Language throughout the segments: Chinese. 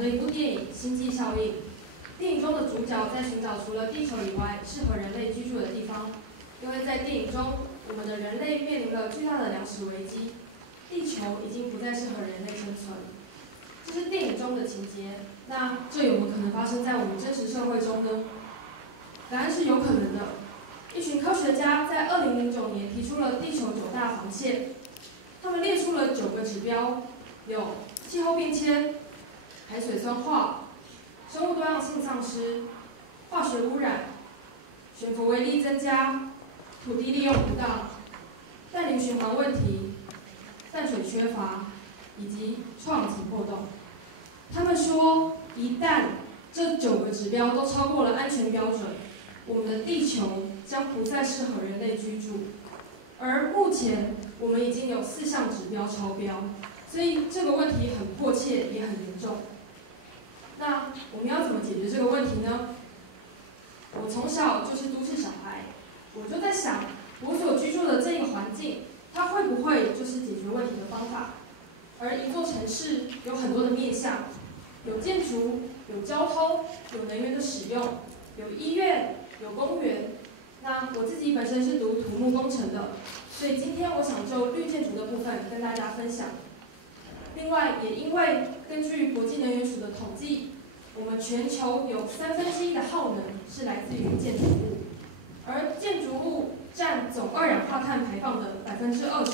的一部电影《星际效应》。电影中的主角在寻找除了地球以外适合人类居住的地方，因为在电影中，我们的人类面临了巨大的粮食危机，地球已经不再适合人类生存。这是电影中的情节，那这有没有可能发生在我们真实社会中呢？答案是有可能的。一群科学家在2009年提出了地球9大防线，他们列出了9个指标，有气候变迁、海水酸化、生物多样性丧失、化学污染、悬浮微粒增加、土地利用不当、氮磷循环问题、淡水缺乏以及臭氧层破洞。他们说，一旦这9个指标都超过了安全标准，我们的地球将不再适合人类居住。而目前我们已经有4项指标超标，所以这个问题很迫切也很严重。那我们要怎么解决这个问题呢？我从小就是都市小孩，我就在想，我所居住的这个环境，它会不会就是解决问题的方法？而一座城市有很多的面向，有建筑，有交通，有能源的使用，有医院，有公园。那我自己本身是读土木工程的，所以今天我想就绿建筑的部分跟大家分享。另外，也因为根据国际能源署的统计，我们全球有1/3的耗能是来自于建筑物，而建筑物占总二氧化碳排放的20%，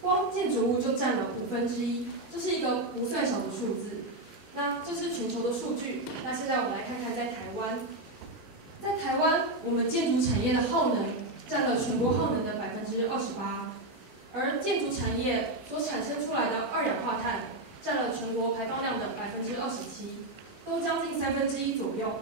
光建筑物就占了1/5，这是一个不算小的数字。那这是全球的数据，那现在我们来看看在台湾。在台湾，我们建筑产业的耗能占了全国耗能的28%，而建筑产业所产生出来的二氧化碳占了全国排放量的27%，都将近1/3左右。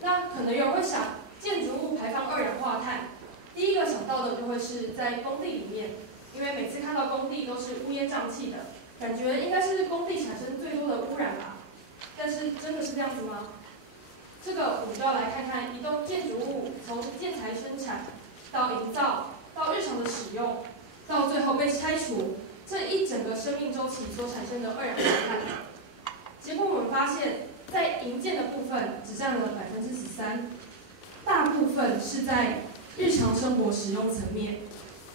那可能有人会想，建筑物排放二氧化碳，第一个想到的就会是在工地里面，因为每次看到工地都是乌烟瘴气的，感觉应该是工地产生最多的污染吧。但是真的是这样子吗？这个我们就要来看看一栋建筑物从建材生产到营造，到日常的使用，到最后被拆除，这一整个生命周期所产生的二氧化碳。结果我们发现，在营建的部分只占了13%，大部分是在日常生活使用层面。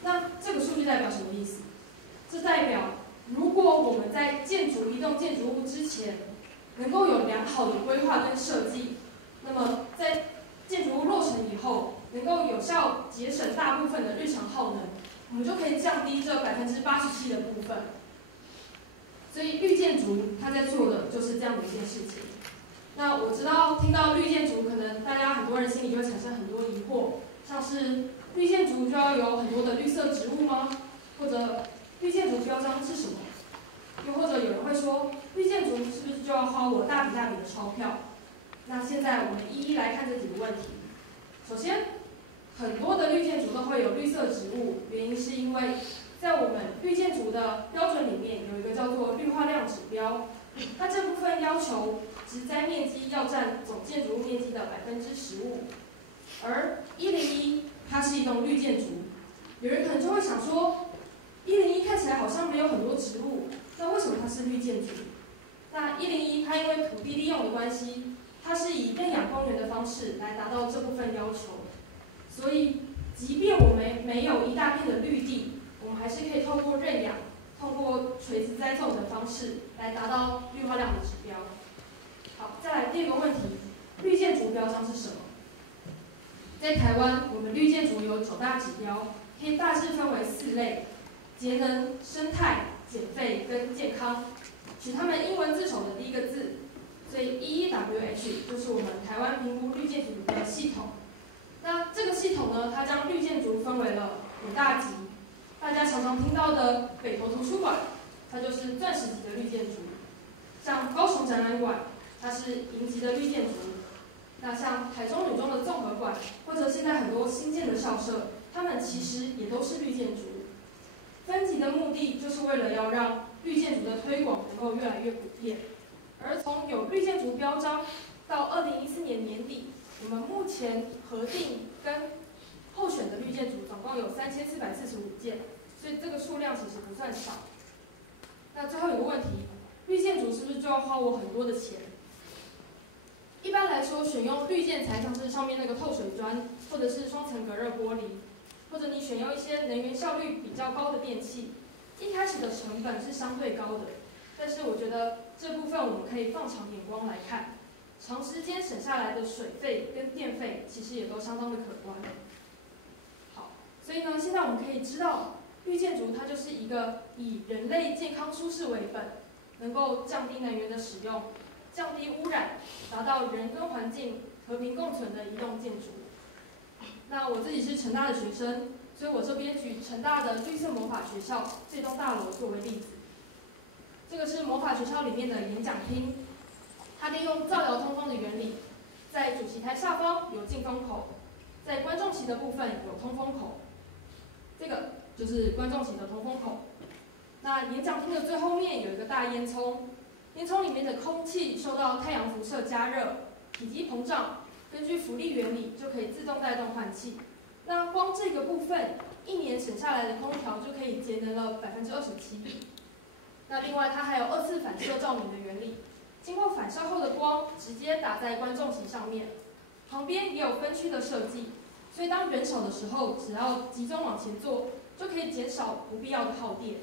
那这个数据代表什么意思？这代表，如果我们在建筑一栋建筑物之前，能够有良好的规划跟设计，那么在建筑物落成以后，能够有效节省大部分的日常耗能，我们就可以降低这87%的部分。所以绿建筑它在做的就是这样的一件事情。那我知道听到绿建筑，可能大家很多人心里就会产生很多疑惑，像是绿建筑就要有很多的绿色植物吗？或者绿建筑标章是什么？又或者有人会说，绿建筑是不是就要花我大笔大笔的钞票？那现在我们一一来看这几个问题。首先，很多的绿建筑都会有绿色植物，原因是因为在我们绿建筑的标准里面有一个叫做绿化量指标，它这部分要求植栽面积要占总建筑物面积的15%，而101它是一栋绿建筑。有人可能就会想说，101看起来好像没有很多植物，那为什么它是绿建筑？那101它因为土地利用的关系，它是以认养公园的方式来达到这部分要求，所以即便我们没有一大片的绿地，我们还是可以透过认养、透过垂直栽种的方式来达到绿化量的指标。好，再来第二个问题，绿建筑标章是什么？在台湾，我们绿建筑有9大指标，可以大致分为4类：节能、生态、减废跟健康。取它们英文字首的第一个字，所以 EEWH 就是我们台湾评估绿建筑的系统。那这个系统呢，它将绿建筑分为了5大级。大家常常听到的北投图书馆，它就是钻石级的绿建筑；像高雄展览馆，它是银级的绿建筑。那像台中女中的综合馆，或者现在很多新建的校舍，它们其实也都是绿建筑。分级的目的就是为了要让绿建筑的推广能够越来越普遍。而从有绿建筑标章到2014年年底，我们目前核定跟候选的绿建筑总共有3445件，所以这个数量其实不算少。那最后有个问题，绿建建筑是不是就要花我很多的钱？一般来说，选用绿建材，像是上面那个透水砖，或者是双层隔热玻璃，或者你选用一些能源效率比较高的电器，一开始的成本是相对高的。但是我觉得这部分我们可以放长眼光来看，长时间省下来的水费跟电费，其实也都相当的可观。好，所以呢，现在我们可以知道，绿建筑它就是一个以人类健康舒适为本，能够降低能源的使用，降低污染，达到人跟环境和平共存的移动建筑。那我自己是成大的学生，所以我这边举成大的绿色魔法学校这栋大楼作为例子。这个是魔法学校里面的演讲厅，它利用造谣通风的原理，在主席台下方有进风口，在观众席的部分有通风口。这个就是观众席的通风口。那演讲厅的最后面有一个大烟囱，烟囱里面的空气受到太阳辐射加热，体积膨胀，根据浮力原理就可以自动带动换气。那光这个部分，1年省下来的空调就可以节能了27%。那另外它还有2次反射照明的原理，经过反射后的光直接打在观众席上面，旁边也有分区的设计，所以当人少的时候，只要集中往前坐，就可以减少不必要的耗电。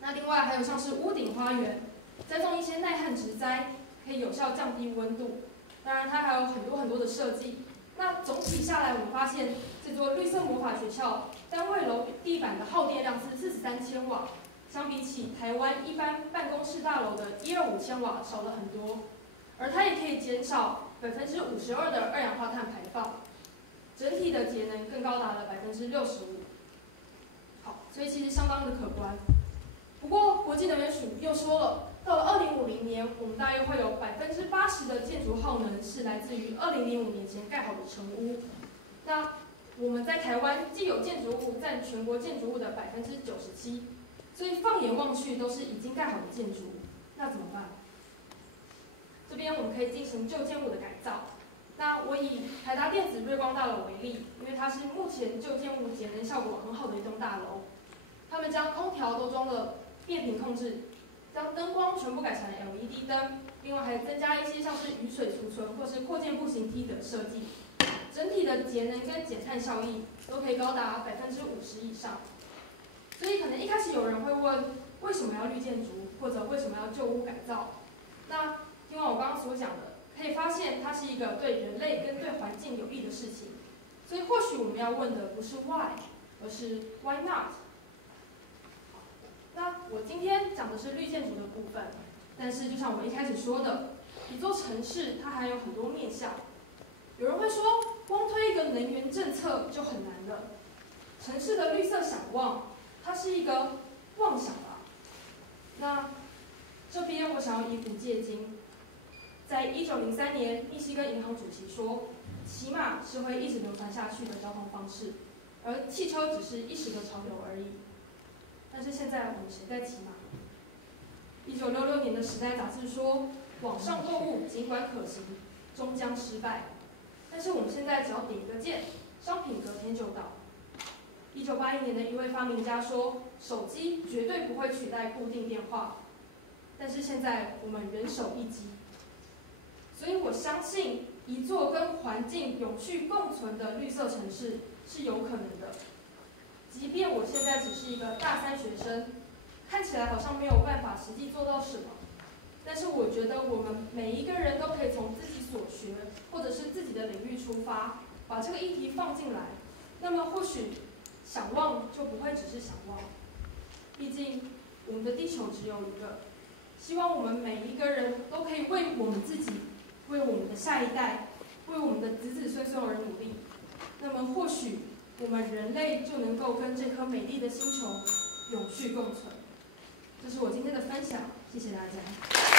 那另外还有像是屋顶花园，栽种一些耐旱植栽，可以有效降低温度。当然它还有很多的设计。那总体下来，我们发现这座绿色魔法学校单位楼地板的耗电量是43千瓦。相比起台湾一般办公室大楼的125千瓦少了很多，而它也可以减少52%的二氧化碳排放，整体的节能更高达了65%。好，所以其实相当的可观。不过国际能源署又说了，到了2050年，我们大约会有80%的建筑耗能是来自于2005年前盖好的成屋。那我们在台湾既有建筑物占全国建筑物的97%。所以放眼望去都是已经盖好的建筑，那怎么办？这边我们可以进行旧建物的改造。那我以台达电子瑞光大楼为例，因为它是目前旧建物节能效果很好的一栋大楼。他们将空调都装了变频控制，将灯光全部改成 LED 灯，另外还增加一些像是雨水储存或是扩建步行梯等设计，整体的节能跟减碳效益都可以高达50%以上。所以可能一开始有人会问，为什么要绿建筑，或者为什么要旧屋改造？那听完我刚刚所讲的，可以发现它是一个对人类跟对环境有益的事情。所以或许我们要问的不是 why， 而是 why not。那我今天讲的是绿建筑的部分，但是就像我们一开始说的，一座城市它还有很多面向。有人会说，光推一个能源政策就很难了。城市的绿色想望，它是一个妄想吧。那这边我想要以古借今，在1903年，密西根银行主席说，骑马是会一直流传下去的交通方式，而汽车只是一时的潮流而已。但是现在我们谁在骑马？1966年的《时代》杂志说，网上购物尽管可行，终将失败。但是我们现在只要点一个键，商品隔天就到。1981年的一位发明家说，手机绝对不会取代固定电话。但是现在我们人手一机，所以我相信一座跟环境永续共存的绿色城市是有可能的。即便我现在只是一个大3学生，看起来好像没有办法实际做到什么，但是我觉得我们每一个人都可以从自己所学或者是自己的领域出发，把这个议题放进来，那么或许想望就不会只是想望。毕竟我们的地球只有一个，希望我们每一个人都可以为我们自己，为我们的下一代，为我们的子子孙孙而努力。那么或许我们人类就能够跟这颗美丽的星球永续共存。这是我今天的分享，谢谢大家。